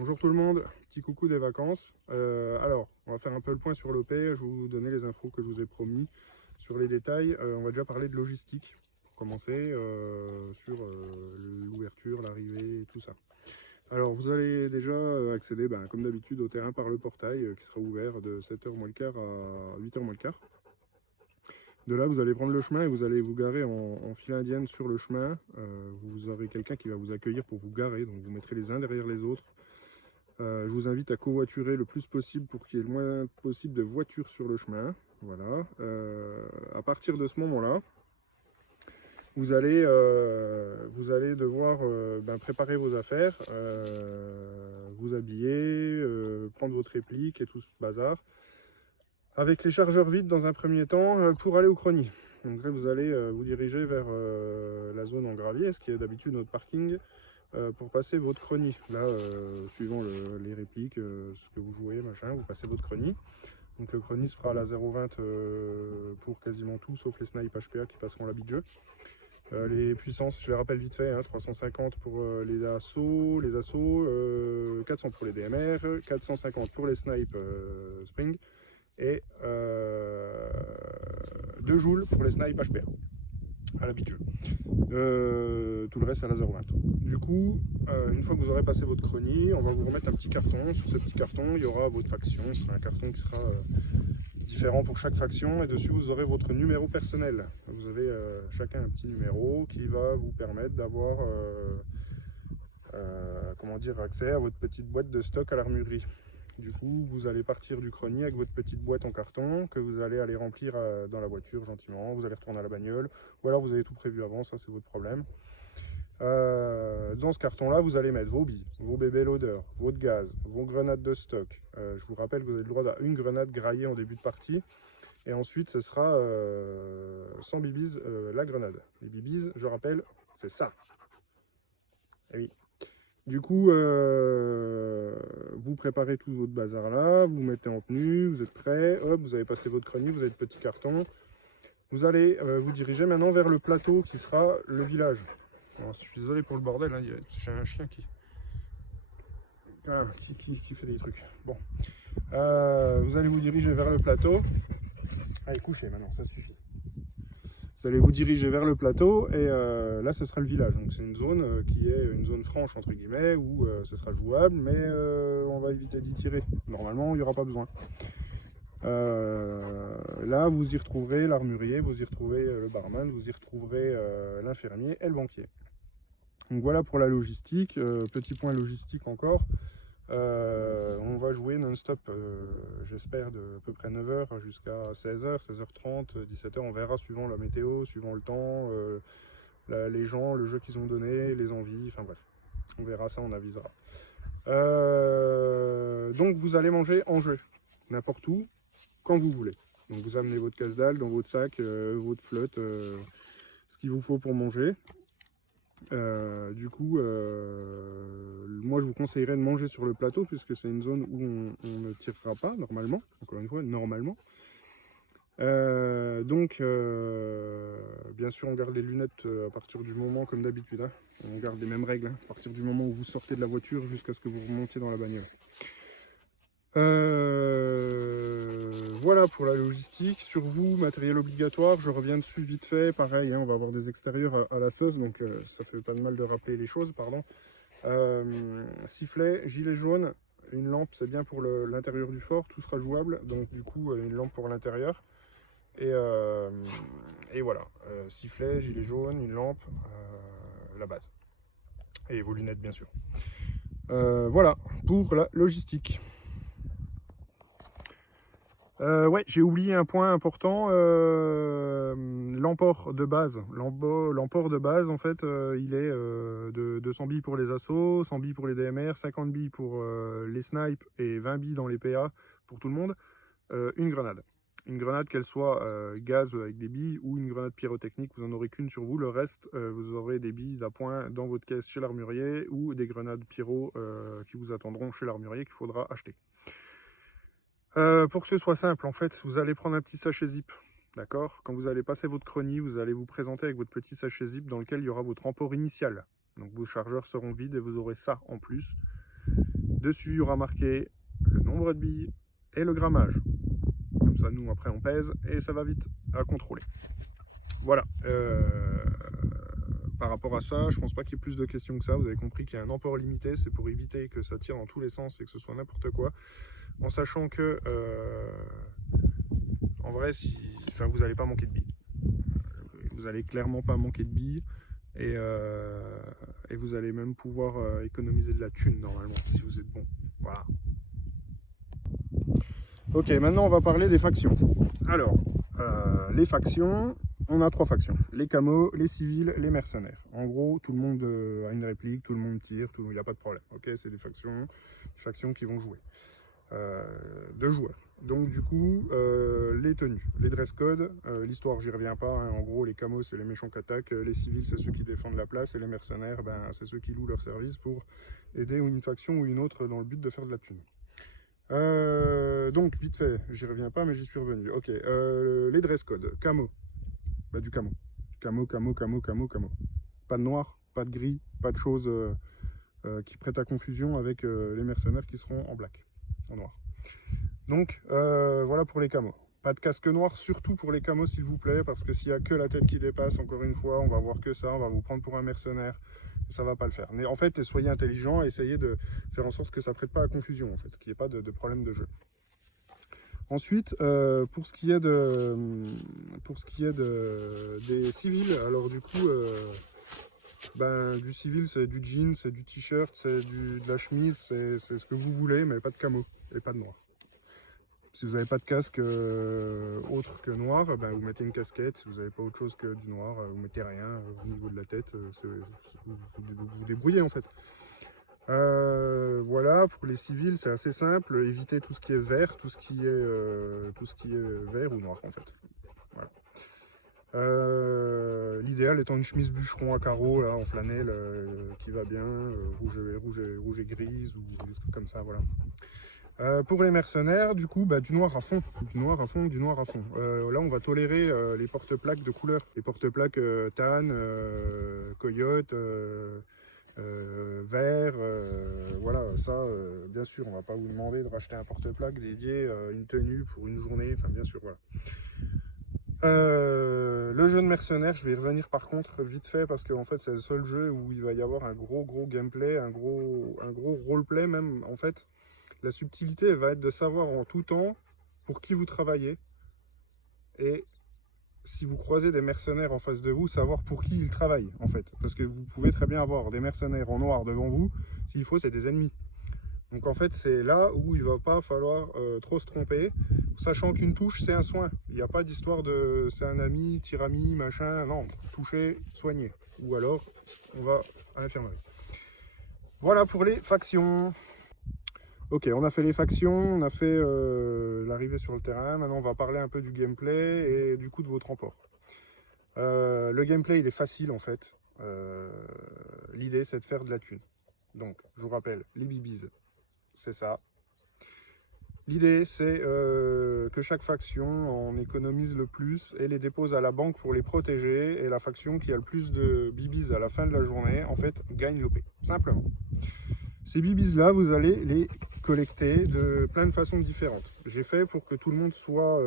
Bonjour tout le monde, petit coucou des vacances. Alors, on va faire un peu le point sur l'OP, je vais vous donner les infos que je vous ai promis sur les détails. On va déjà parler de logistique pour commencer, sur l'ouverture, l'arrivée et tout ça. Alors, vous allez déjà accéder, comme d'habitude, au terrain par le portail qui sera ouvert de 7h moins le quart à 8h moins le quart. De là, vous allez prendre le chemin et vous allez vous garer en file indienne sur le chemin. Vous aurez quelqu'un qui va vous accueillir pour vous garer, donc vous mettrez les uns derrière les autres. Je vous invite à covoiturer le plus possible pour qu'il y ait le moins possible de voitures sur le chemin. Voilà. À partir de ce moment-là, vous allez devoir préparer vos affaires, vous habiller, prendre votre réplique et tout ce bazar. Avec les chargeurs vides dans un premier temps pour aller au Crony. Donc là, vous allez vous diriger vers la zone en gravier, ce qui est d'habitude notre parking, pour passer votre chrony. Là, suivant les répliques, ce que vous jouez, machin, vous passez votre chrony. Donc le chrony se fera à la 0,20 pour quasiment tout, sauf les snipes HPA qui passeront la bit de jeu. Les puissances, je les rappelle vite fait, 350 pour les assauts, 400 pour les DMR, 450 pour les snipes Spring, et 2 joules pour les snipes HPA à la bit de jeu. Tout le reste à la 0,20. Du coup, une fois que vous aurez passé votre chrony, on va vous remettre un petit carton. Sur ce petit carton, il y aura votre faction. Ce sera un carton qui sera différent pour chaque faction. Et dessus, vous aurez votre numéro personnel. Vous avez chacun un petit numéro qui va vous permettre d'avoir accès à votre petite boîte de stock à l'armurerie. Du coup, vous allez partir du chrony avec votre petite boîte en carton que vous allez aller remplir dans la voiture gentiment. Vous allez retourner à la bagnole ou alors vous avez tout prévu avant, ça c'est votre problème. Dans ce carton-là, vous allez mettre vos billes, vos bébés loaders, votre gaz, vos grenades de stock. Je vous rappelle que vous avez le droit d'une grenade graillée en début de partie. Et ensuite, ce sera sans bibise la grenade. Les bibises, je rappelle, c'est ça. Et oui. Du coup, vous préparez tout votre bazar là, vous mettez en tenue, vous êtes prêts, hop, vous avez passé votre chrony, vous avez le petit carton. Vous allez vous diriger maintenant vers le plateau qui sera le village. Alors, je suis désolé pour le bordel, hein, j'ai un chien qui fait des trucs. Bon, vous allez vous diriger vers le plateau. Allez, couchez maintenant, ça suffit. Vous allez vous diriger vers le plateau et là ce sera le village. Donc c'est une zone qui est une zone franche entre guillemets où ce sera jouable, mais on va éviter d'y tirer. Normalement il n'y aura pas besoin. Là vous y retrouverez l'armurier, vous y retrouverez le barman, vous y retrouverez l'infirmier et le banquier. Donc voilà pour la logistique. Petit point logistique encore. On va jouer non-stop, j'espère, de à peu près 9h jusqu'à 16h, 16h30, 17h. On verra suivant la météo, suivant le temps, les gens, le jeu qu'ils ont donné, les envies, enfin bref. On verra ça, on avisera. Donc vous allez manger en jeu, n'importe où, quand vous voulez. Donc vous amenez votre casse-dalle dans votre sac, votre flotte, ce qu'il vous faut pour manger. Du coup, moi je vous conseillerais de manger sur le plateau puisque c'est une zone où on ne tirera pas normalement, encore une fois, normalement. Bien sûr, on garde les lunettes à partir du moment, comme d'habitude, hein, on garde les mêmes règles, hein, à partir du moment où vous sortez de la voiture jusqu'à ce que vous remontiez dans la bagnole. Voilà pour la logistique. Sur vous, matériel obligatoire, je reviens dessus vite fait. Pareil, hein, on va avoir des extérieurs à la sauce, donc ça fait pas de mal de rappeler les choses, pardon. Sifflet, gilet jaune, une lampe, c'est bien pour l'intérieur du fort, tout sera jouable, donc du coup une lampe pour l'intérieur. Et voilà, sifflet, gilet jaune, une lampe, la base. Et vos lunettes bien sûr. Voilà pour la logistique. Ouais, j'ai oublié un point important, l'emport de base. L'emport de base, en fait, il est de 200 billes pour les assauts, 100 billes pour les DMR, 50 billes pour les snipes et 20 billes dans les PA pour tout le monde. Une grenade. Une grenade, qu'elle soit gaz avec des billes ou une grenade pyrotechnique, vous n'en aurez qu'une sur vous. Le reste, vous aurez des billes d'appoint dans votre caisse chez l'armurier ou des grenades pyro qui vous attendront chez l'armurier qu'il faudra acheter. Pour que ce soit simple, en fait, vous allez prendre un petit sachet zip, d'accord? Quand vous allez passer votre chrony, vous allez vous présenter avec votre petit sachet zip dans lequel il y aura votre emport initial. Donc vos chargeurs seront vides et vous aurez ça en plus. Dessus, il y aura marqué le nombre de billes et le grammage. Comme ça, nous, après, on pèse et ça va vite à contrôler. Voilà. Par rapport à ça, je pense pas qu'il y ait plus de questions que ça. Vous avez compris qu'il y a un emport limité, c'est pour éviter que ça tire dans tous les sens et que ce soit n'importe quoi. En sachant que, en vrai, vous n'allez pas manquer de billes. Vous allez clairement pas manquer de billes. Et vous allez même pouvoir économiser de la thune normalement si vous êtes bon. Voilà. Ok, maintenant on va parler des factions. Alors, les factions, on a 3 factions. Les camos, les civils, les mercenaires. En gros, tout le monde a une réplique, tout le monde tire, il n'y a pas de problème. Ok, c'est des factions qui vont jouer. 2 joueurs. Donc du coup, les tenues, les dress codes, l'histoire j'y reviens pas, hein. En gros les camos c'est les méchants qui attaquent, les civils c'est ceux qui défendent la place et les mercenaires c'est ceux qui louent leur service pour aider une faction ou une autre dans le but de faire de la thune. Donc vite fait, j'y reviens pas mais j'y suis revenu. Ok, les dress codes, camo, du camo. Camo. Pas de noir, pas de gris, pas de choses qui prêtent à confusion avec les mercenaires qui seront en black, en noir. Donc voilà pour les camos. Pas de casque noir, surtout pour les camos s'il vous plaît, parce que s'il n'y a que la tête qui dépasse, encore une fois, on va voir que ça, on va vous prendre pour un mercenaire, et ça va pas le faire. Mais en fait, soyez intelligent, essayez de faire en sorte que ça ne prête pas à confusion, en fait, qu'il n'y ait pas de problème de jeu. Ensuite, pour ce qui est des civils, alors du coup, du civil c'est du jean, c'est du t-shirt, c'est de la chemise, c'est ce que vous voulez, mais pas de camo et pas de noir. Si vous n'avez pas de casque autre que noir, vous mettez une casquette. Si vous n'avez pas autre chose que du noir, vous mettez rien au niveau de la tête. Vous vous débrouillez en fait. Voilà, pour les civils, c'est assez simple. Évitez tout ce qui est vert, tout ce qui est vert ou noir en fait. Voilà. L'idéal étant une chemise bûcheron à carreaux là, en flanelle qui va bien, rouge et grise ou des trucs comme ça. Voilà. Pour les mercenaires, du coup, du noir à fond, là, on va tolérer les porte-plaques de couleur, les porte-plaques tan, coyote, vert, voilà, ça, bien sûr, on va pas vous demander de racheter un porte-plaque dédié, une tenue pour une journée, enfin, bien sûr, voilà. Le jeu de mercenaires, je vais y revenir par contre vite fait parce que en fait c'est le seul jeu où il va y avoir un gros gameplay, un gros roleplay même en fait. La subtilité elle va être de savoir en tout temps pour qui vous travaillez et si vous croisez des mercenaires en face de vous, savoir pour qui ils travaillent en fait. Parce que vous pouvez très bien avoir des mercenaires en noir devant vous, s'il faut c'est des ennemis. Donc en fait c'est là où il ne va pas falloir trop se tromper, sachant qu'une touche c'est un soin. Il n'y a pas d'histoire de c'est un ami, tirami, machin, non, toucher, soigner. Ou alors on va à l'infirmerie. Voilà pour les factions. Ok, on a fait les factions, on a fait l'arrivée sur le terrain, maintenant on va parler un peu du gameplay et du coup de votre emport. Le gameplay il est facile en fait, l'idée c'est de faire de la thune. Donc je vous rappelle, les BBs, c'est ça. L'idée c'est que chaque faction en économise le plus et les dépose à la banque pour les protéger et la faction qui a le plus de BBs à la fin de la journée en fait gagne l'OP, simplement. Ces BBs là vous allez les collecter de plein de façons différentes. J'ai fait pour que tout le monde soit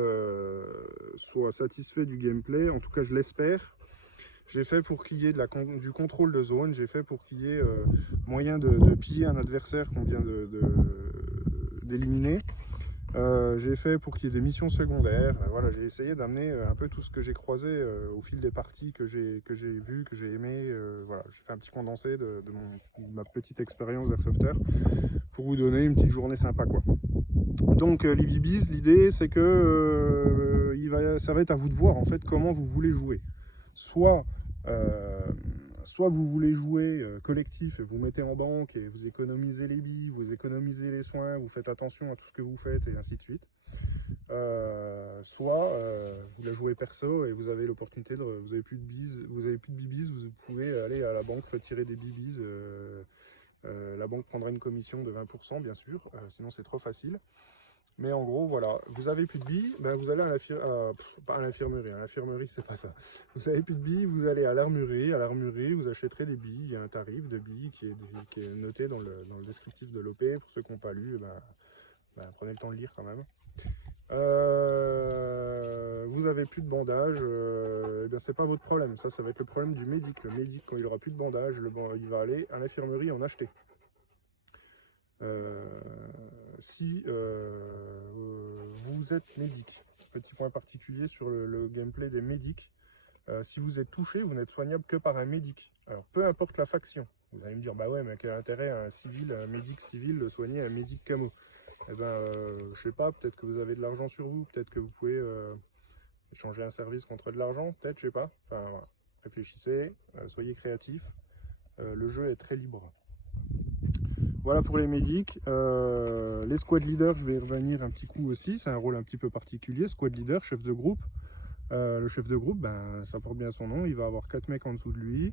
satisfait du gameplay, en tout cas je l'espère. J'ai fait pour qu'il y ait du contrôle de zone, j'ai fait pour qu'il y ait moyen de piller un adversaire qu'on vient d'éliminer. J'ai fait pour qu'il y ait des missions secondaires. Voilà, j'ai essayé d'amener un peu tout ce que j'ai croisé au fil des parties que j'ai vues, que j'ai aimé. Voilà, j'ai fait un petit condensé de ma petite expérience d'Airsofter pour vous donner une petite journée sympa, quoi. Donc les BBs, l'idée c'est que ça va être à vous de voir en fait comment vous voulez jouer. Soit vous voulez jouer collectif et vous mettez en banque et vous économisez les billes, vous économisez les soins, vous faites attention à tout ce que vous faites et ainsi de suite. Soit vous la jouez perso et vous avez l'opportunité vous avez plus de BBs, vous pouvez aller à la banque retirer des BBs. La banque prendra une commission de 20% bien sûr, sinon c'est trop facile. Mais en gros, voilà, vous avez plus de billes, ben vous allez pas à l'infirmerie c'est pas ça. Vous avez plus de billes, vous allez à l'armurerie, vous achèterez des billes, il y a un tarif de billes qui est noté dans le descriptif de l'OP. Pour ceux qui n'ont pas lu, prenez le temps de lire quand même. Vous avez plus de bandage, eh bien c'est pas votre problème, ça va être le problème du médic. Le médic, quand il aura plus de bandage, il va aller à l'infirmerie en acheter. Si vous êtes médic, petit point particulier sur le gameplay des médics, si vous êtes touché, vous n'êtes soignable que par un médic. Alors peu importe la faction, vous allez me dire, bah ouais, mais quel intérêt à un médic civil de soigner un médic camo? Eh ben, je sais pas, peut-être que vous avez de l'argent sur vous, peut-être que vous pouvez échanger un service contre de l'argent, peut-être, je sais pas. Enfin, voilà. Réfléchissez, soyez créatifs, le jeu est très libre. Voilà pour les médics. Les squad leaders, je vais y revenir un petit coup aussi, c'est un rôle un petit peu particulier. Squad leader, chef de groupe. Le chef de groupe, ça porte bien son nom, il va avoir 4 mecs en dessous de lui.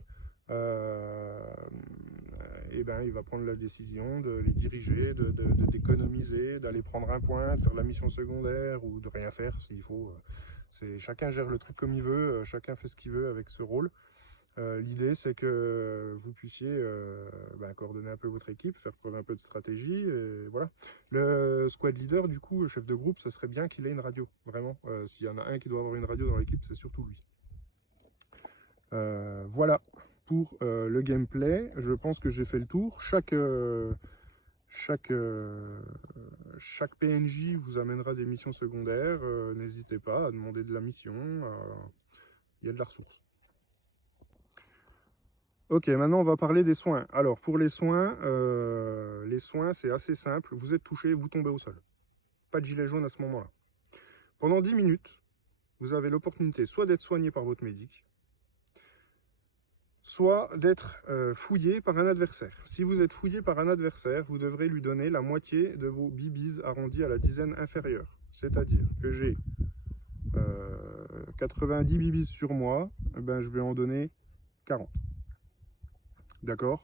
Et il va prendre la décision de les diriger, d'économiser, d'aller prendre un point, de faire de la mission secondaire ou de rien faire s'il faut. Chacun gère le truc comme il veut, chacun fait ce qu'il veut avec ce rôle. L'idée c'est que vous puissiez coordonner un peu votre équipe, faire preuve un peu de stratégie, et voilà. Le squad leader, du coup, le chef de groupe, ça serait bien qu'il ait une radio, vraiment. S'il y en a un qui doit avoir une radio dans l'équipe, c'est surtout lui. Voilà pour le gameplay. Je pense que j'ai fait le tour. Chaque PNJ vous amènera des missions secondaires. N'hésitez pas à demander de la mission. Il y a de la ressource. Ok, maintenant on va parler des soins. Alors pour les soins c'est assez simple. Vous êtes touché, vous tombez au sol. Pas de gilet jaune à ce moment-là. Pendant 10 minutes, vous avez l'opportunité soit d'être soigné par votre médic, soit d'être fouillé par un adversaire. Si vous êtes fouillé par un adversaire, vous devrez lui donner la moitié de vos bibis arrondis à la dizaine inférieure. C'est-à-dire que j'ai 90 bibis sur moi, je vais en donner 40. D'accord,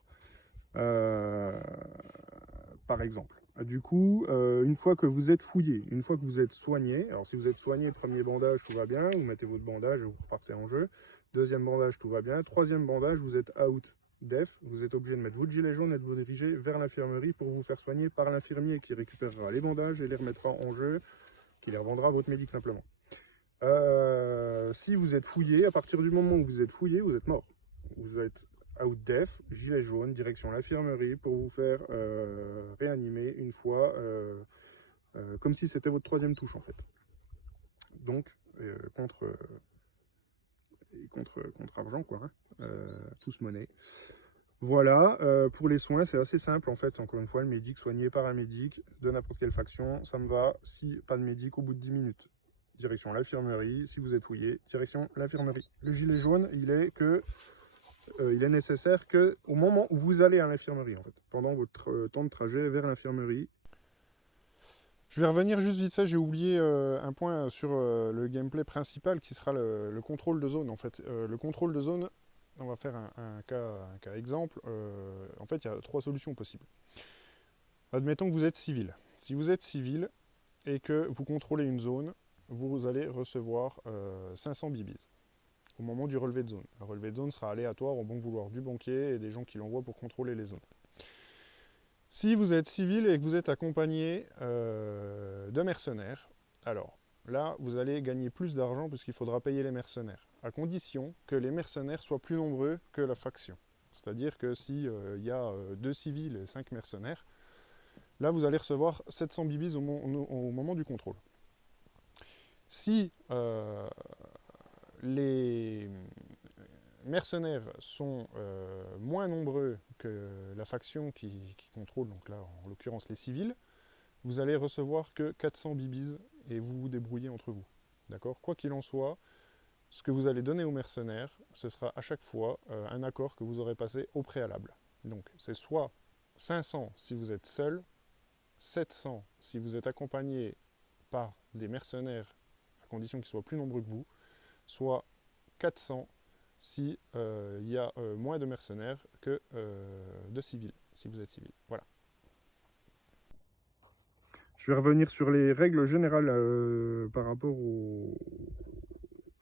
par exemple. Du coup, une fois que vous êtes fouillé, une fois que vous êtes soigné, alors si vous êtes soigné, premier bandage, tout va bien, vous mettez votre bandage et vous repartez en jeu. Deuxième bandage, tout va bien. Troisième bandage, vous êtes out def, vous êtes obligé de mettre votre gilet jaune et de vous diriger vers l'infirmerie pour vous faire soigner par l'infirmier qui récupérera les bandages et les remettra en jeu, qui les revendra à votre médic simplement. Si vous êtes fouillé, à partir du moment où vous êtes fouillé, vous êtes mort. Vous êtes out def, gilet jaune, direction l'infirmerie pour vous faire réanimer une fois, comme si c'était votre troisième touche en fait. Donc, contre argent, quoi, hein. Tous monnaie. Voilà, pour les soins, c'est assez simple en fait. Encore une fois, le médic soigné par un médic de n'importe quelle faction, ça me va. Si pas de médic, au bout de 10 minutes, direction l'infirmerie. Si vous êtes fouillé, direction l'infirmerie. Le gilet jaune, il est nécessaire qu'au moment où vous allez à l'infirmerie, en fait, pendant votre temps de trajet vers l'infirmerie. Je vais revenir juste vite fait, j'ai oublié un point sur le gameplay principal qui sera le contrôle de zone. En fait, le contrôle de zone, on va faire un cas exemple. En fait, il y a 3 solutions possibles. Admettons que vous êtes civil. Si vous êtes civil et que vous contrôlez une zone, vous allez recevoir 500 bibis au moment du relevé de zone. Le relevé de zone sera aléatoire au bon vouloir du banquier et des gens qui l'envoient pour contrôler les zones. Si vous êtes civil et que vous êtes accompagné de mercenaires, alors là, vous allez gagner plus d'argent puisqu'il faudra payer les mercenaires, à condition que les mercenaires soient plus nombreux que la faction. C'est-à-dire que s'il y a 2 civils et 5 mercenaires, là, vous allez recevoir 700 bibis au moment du contrôle. Si les mercenaires sont moins nombreux que la faction qui contrôle, donc là en l'occurrence les civils, vous allez recevoir que 400 bibis et vous vous débrouillez entre vous. D'accord ? Quoi qu'il en soit, ce que vous allez donner aux mercenaires, ce sera à chaque fois un accord que vous aurez passé au préalable. Donc c'est soit 500 si vous êtes seul, 700 si vous êtes accompagné par des mercenaires à condition qu'ils soient plus nombreux que vous, soit 400 si il y a moins de mercenaires que de civils, si vous êtes civil. Voilà. Je vais revenir sur les règles générales par rapport au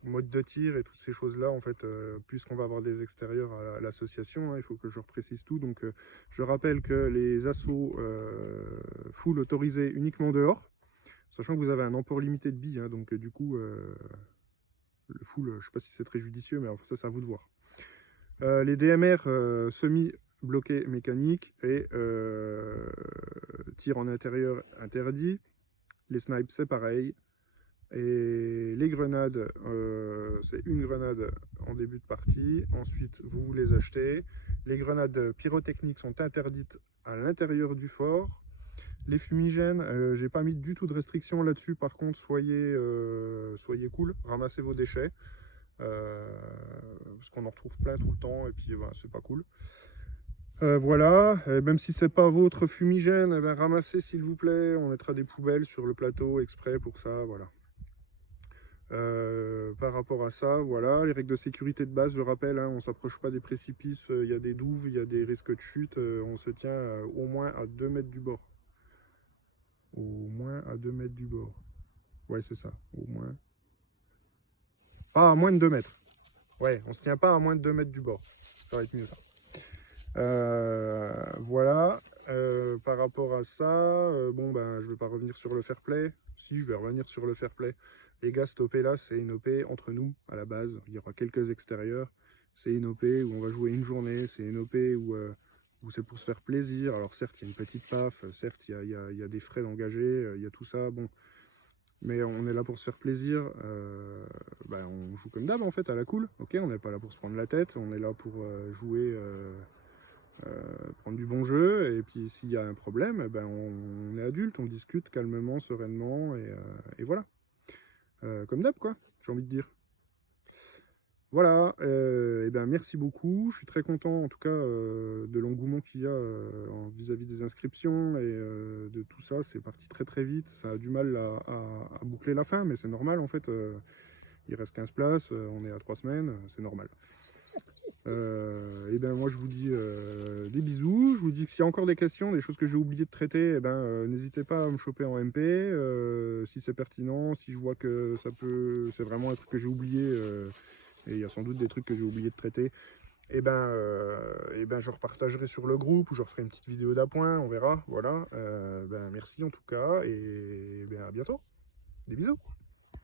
mode de tir et toutes ces choses-là, en fait, puisqu'on va avoir des extérieurs à l'association, hein, il faut que je reprécise tout. Donc, je rappelle que les assauts full autorisés uniquement dehors, sachant que vous avez un emport limité de billes, hein, donc du coup, le full, je ne sais pas si c'est très judicieux, mais enfin, ça, c'est à vous de voir. Les DMR semi-bloqués mécaniques et tir en intérieur interdit. Les snipes, c'est pareil. Et les grenades, c'est une grenade en début de partie. Ensuite, vous les achetez. Les grenades pyrotechniques sont interdites à l'intérieur du fort. Les fumigènes, j'ai pas mis du tout de restrictions là-dessus. Par contre, soyez cool, ramassez vos déchets. Parce qu'on en retrouve plein tout le temps et puis ben, c'est pas cool. Voilà, et même si c'est pas votre fumigène, eh ben, ramassez s'il vous plaît. On mettra des poubelles sur le plateau exprès pour ça, voilà. Par rapport à ça, voilà, les règles de sécurité de base, je rappelle, hein, on ne s'approche pas des précipices, il y a des douves, il y a des risques de chute, on se tient au moins à 2 mètres du bord. Au moins à 2 mètres du bord. Ouais, c'est ça, au moins. Pas à moins de 2 mètres. Ouais, on se tient pas à moins de 2 mètres du bord. Ça va être mieux ça. Voilà. Par rapport à ça, bon ben je vais pas revenir sur le fair play. Si, je vais revenir sur le fair play. Les gars, cette OP là, c'est une OP entre nous à la base. Il y aura quelques extérieurs. C'est une OP où on va jouer une journée. C'est une OP où c'est pour se faire plaisir. Alors certes, il y a une petite paf. Certes, il y a des frais d'engager. Il y a tout ça. Bon. Mais on est là pour se faire plaisir. Ben, on joue comme d'hab en fait, à la cool. Ok, on n'est pas là pour se prendre la tête. On est là pour jouer... prendre du bon jeu, et puis s'il y a un problème, eh ben on est adulte, on discute calmement, sereinement, et voilà. Comme d'hab, quoi, j'ai envie de dire. Voilà, et ben merci beaucoup, je suis très content en tout cas de l'engouement qu'il y a vis-à-vis des inscriptions, et de tout ça, c'est parti très très vite, ça a du mal à boucler la fin, mais c'est normal en fait, il reste 15 places, on est à 3 semaines, c'est normal. Et ben moi je vous dis des bisous, je vous dis que s'il y a encore des questions, des choses que j'ai oublié de traiter, eh ben, n'hésitez pas à me choper en MP, si c'est pertinent, si je vois que c'est vraiment un truc que j'ai oublié, et il y a sans doute des trucs que j'ai oublié de traiter, et ben je repartagerai sur le groupe, ou je referai une petite vidéo d'appoint, on verra, voilà. Ben, merci en tout cas, et ben, à bientôt, des bisous.